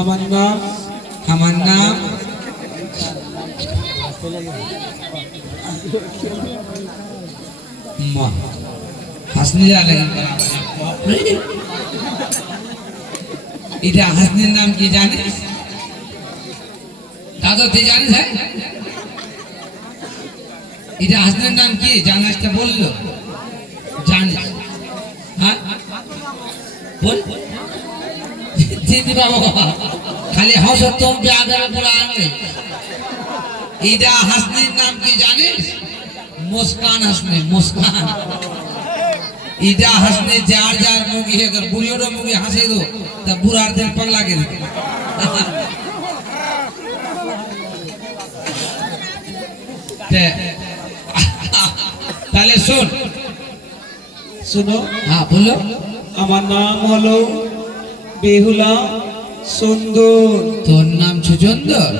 আমার নাম আমার নাম হাসনি এটা হাসনির নাম কি জানিস দাদা তুই জানিস হ্যাঁ এটা হাসনির নাম কি জানিস তো বললো জানিস হ্যাঁ বল চিনি বাবা খালি হস তো ব্যাগের পড়া আনলে এটা হাসনির নাম কি জানিস মুস্কান হাসনি মুস্কান इदा हंसने जार जार मुगी अगर बुढ़ियों मुगी हंसे दो तब बुरा दिल पगला के ताले सुन सुनो हाँ बोलो আমার নাম হলো বেহুলা সুন্দর। তোর নাম সুচন্দর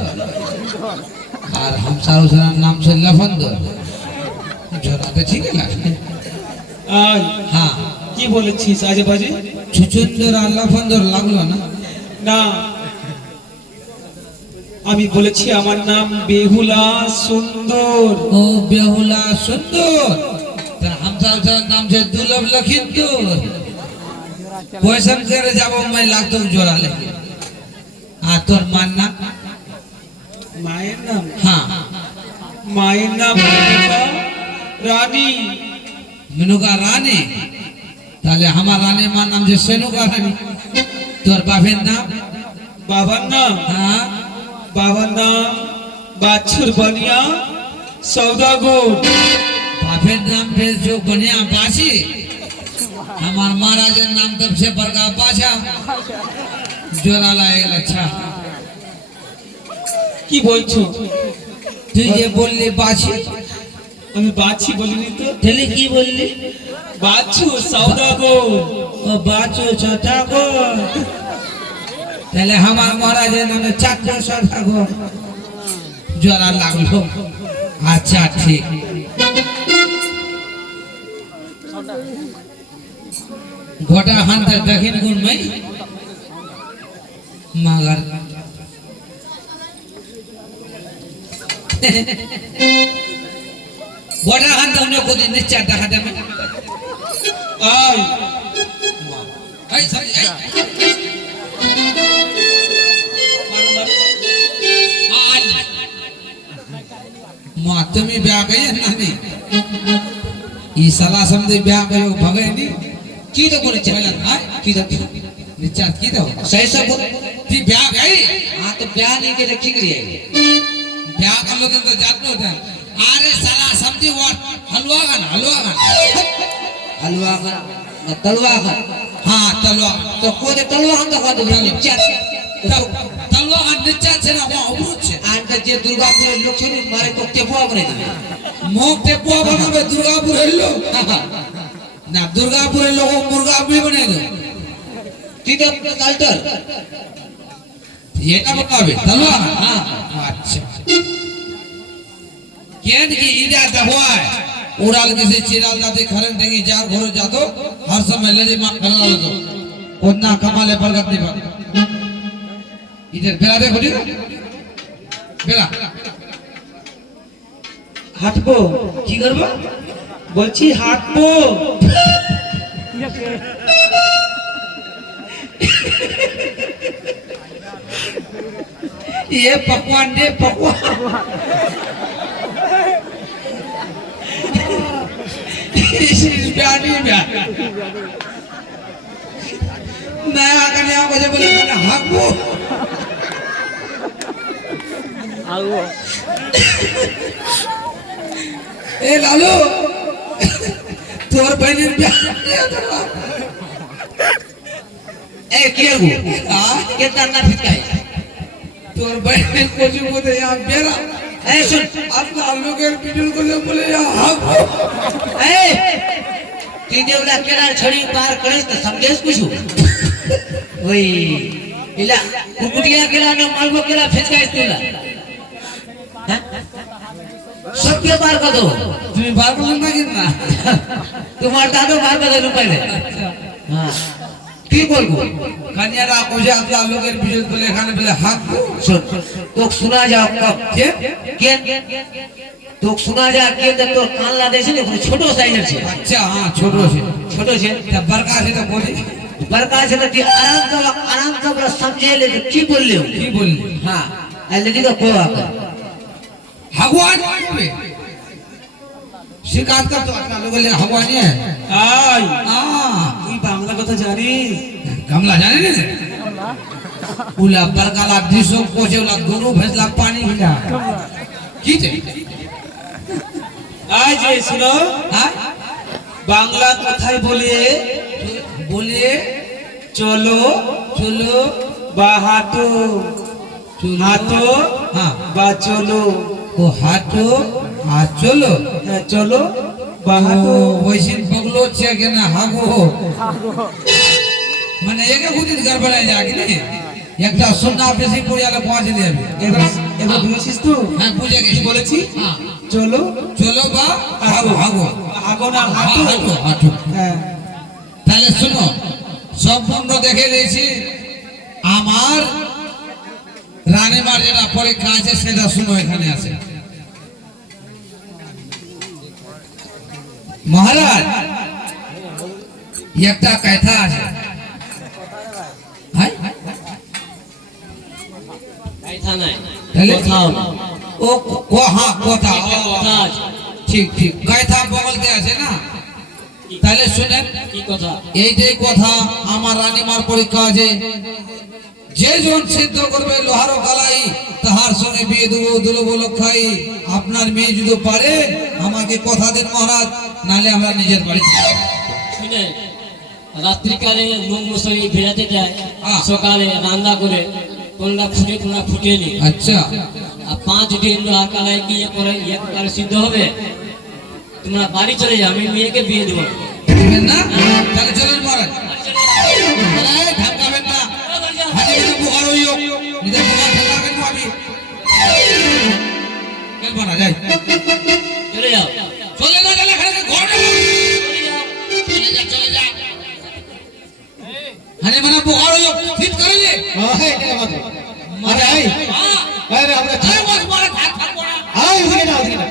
और हम सारा नाम से लफंदर जोरा तो ठीक है ना আয় हाँ কি বলেছিস আজে বাজে? সুচন্দর আর লফন্দর লাগলো না না, আমি বলেছি আমার নাম বেহুলা সুন্দর। ओ बेहुला सुंदर तो हम सारा नाम से दुर्लभ लखींदर क्वेश्चन करे जाबो मैं लागतो जोरा लेके आ तोर मानना মায়ের নাম हाँ মায়ের নাম মেনকা রানী। मेनुका रानी ताले हमार रानी मान नाम जे सेनुका रानी तोर बापेर नाम বাবার नाम हाँ বাবার नाम বাছুর बनिया सौदागर। बापेर नाम फिर जो बनिया बासी हमार महाराजेर नाम तब से बड़का बाछा जोरा लागेल अच्छा কি বলছো? তুই যে বললি বাছি আমি বাছি বলিনি তো, তাহলে কি বললি বাছুর সৌদাगर। ও বাচো ছটা গো তাহলে আমার মহারাজের নামে চারটা ছটা গো জোরা লাগলো আচ্ছা ঠিক গোটা হানতে দেখিন গুণ মাই মাগার গোটা হানতে অন্য কোদিন নিশ্চয় দেখা দেবে আয় এই সরি এই আল মা তুমি ব্যাহ গই না নি ই সালা সমদে ব্যাহ গयो ভগাই নি কি তো বলেছে হ্যাঁ কি তো নিশ্চয় কি তো সही सब তুই ব্যাহ গই हां तो ब्याह नहीं के रखी करी है ब्याह कर लो तो जात नो था अरे साला समझी वो हलवा का तलवा का हाँ तलवा तो कोई तलवा हम तो कह दो तलवा का नीचे से ना वो अबरूच है आंटा जे दुर्गापुर लोग छे मारे तो टेपुआ बने दिए मोह टेपुआ बनावे दुर्गापुर लो ना दुर्गापुर लोग मुर्गा भी बने दो तीन कल्चर ये ना बतावे तलवा हाँ अच्छा केन की इजा दबवा है उड़ाल किसी चिराल जाते खरन देंगे जार घोरो जातो हर समय लड़ी मां खला लो उतना कमाले बरकत नहीं पाते इधर बेला देखो ठीक बेला হাঁটবো। की करबो বলছি হাঁটবো। ये पकवान दे पकवान इस ब्यानी ब्या नया करने आओ मुझे बोले मैंने हाकू ए लालू तोर बहन ब्या ए किया गो हां कितना ना फिटकाई तोर बहन को जो बोले यहां बेरा ए सुन अब हम लोग के वीडियो को जो बोले यहां हाकू ए तीजे उड़ा केड़ा छड़ी पार करेस त समझेस कुछु ओई इला कुकुटिया केला न मालबो केला फेचकाइस तुला हैं सब के पार कर दो तुम्हें बार बार ना गिरना तुम्हार दादो पार कर दो पहले हां কি বলবো? কানিয়ারা কোজে আপনার লোকের বিশেষ বলে এখানে বলে হাক শোন, তোকে শোনা যাও কে কে তোকে শোনা যা কে তোর কানলা দেশে ছোট সাইজের ছিল, আচ্ছা হ্যাঁ ছোট আছে ছোট ছে बड़का আছে তো বলি बड़का से तो आराम से बड़ा समझे ले तो की बोल ले কি বললি हाँ लेकिन तो को आकर भगवान में शिकायत कर तो अपना लोग ले भगवान है আই हां তুই বাংলা কথা জানিস? कमला जाने ने उला बड़का ला दिसो कोचे उला गरु भैंसला पानी हिला की छे আই যে শুনো, हां বাংলা কথায় বলে बोले চলো चलो বা হাঁটো, হাঁটো हां বা চলো। वो हाथो आ चलो হ্যাঁ, চলো বা হাঁটো। वैसे बगलो छे के ना हागो মানে একে খুদিত গড়বড়ায় যাকি নে একটা সুন্নাহ বেশি পড়িয়ালে পৌঁছে দেবে এবার এবার বুঝেছিস তো? হ্যাঁ বুঝে কি গেছি বলেছি? হ্যাঁ চলো চলো বা হাগো হাগো হাগো না হ্যাঁ, হাঁটো। হাঁটো হাঁটো হ্যাঁ, তাহলে শুনো সম্পূর্ণ দেখে নিয়েছি আমার রানীমার যেটা পরীক্ষা আছে সেটা শুনো এখানে আছে মহারাজ একটা কথা আছে হ্যাঁ কথা নাই, তাহলে কথাও না। ও হ্যাঁ কথা কথা আছে। ঠিক ঠিক কথা বলতে আছে না তাহলে শুনেন কি কথা? এইটাই কথা আমার রানীমার পরীক্ষা আছে যে জন সিদ্ধ করবে লোহার কালাই তাহার সঙ্গে বিয়ে দেবো দুলব লক্ষাই আপনার মেয়ে যদি পারে আমাকে কথা দেন মহারাজ নালে আমরা নিজের বাড়ি শুনে রাত্রিকালে মুখ মশারি বেড়াতে যায়, হ্যাঁ। সকালে রান্না করে কোনটা ফুটে কোনটা ফুটেনি, আচ্ছা আর 5 দিন লোহার কালাই কি ইয়ে করে সিদ্ধ হবে। তোমরা বাড়ি চলে যাও, আমি মেয়েকে বিয়ে দেবো। দিবেন না তাহলে চলেন মহারাজ এই, ঢাকাবেন না হাতে করে বুখার হইও নিজের বুখার ঢাকাবেন না আমি খেলবো না যাই চলে যাও, চলে না গেলে এখানে ঘর নেব চলে যাও। চলে যা হানে মানে বুখার হইও ঠিক করে লে আরে আই হ্যাঁ আরে আমরা আরে বস মারা থাক থাকবো না আই ওদিকে না ওদিকে না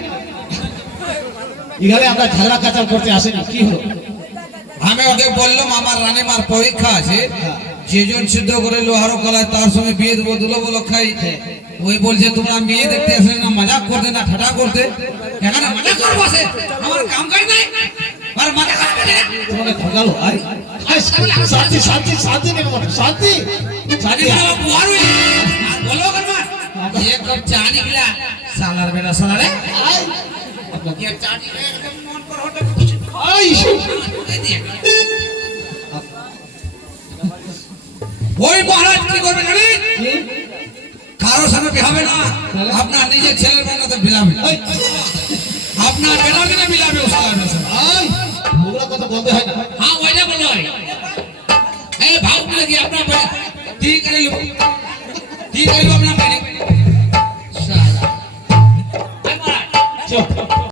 এখানে আমরা ঝগড়া কাচাল করতে আসেনি কি হলো আমি ওকে বললাম আমার রানীমার পরীক্ষা আছে যেজন সিদ্ধ করে লোহার কলায় তার সঙ্গে বিয়ে দেবো দুলব লক্ষাই ওই বলছে তোমরা মেয়ে দেখতে আসলে না মজাক করতে না ঠাটা করতে এখানে মজাক করবো আসে আমার কাম কাজ নাই আর মজা করবে না তোমাকে ধগালো আই আই শান্তি শান্তি শান্তি নেই মানে শান্তি শান্তি শাদি বাবা বুহার হই আর বলো করবা এক কাপ চা নিকলা সালার বেটা সালারে আই ये चाटी एकदम मन पर होटे আই ওই মহারাজ কি করবে জানেন কি কারো সঙ্গে বিহাবে না আপনার নিজের ছেলের মেয়ের বিলাবে আই আপনার বেটার দিনে বিলাবে ও সালার বেটা আই ওগুলা কথা বলতে হয় না হ্যাঁ ওইটা বলো এই ভাব বলে কি আপনার ঠিক করে লো আপনার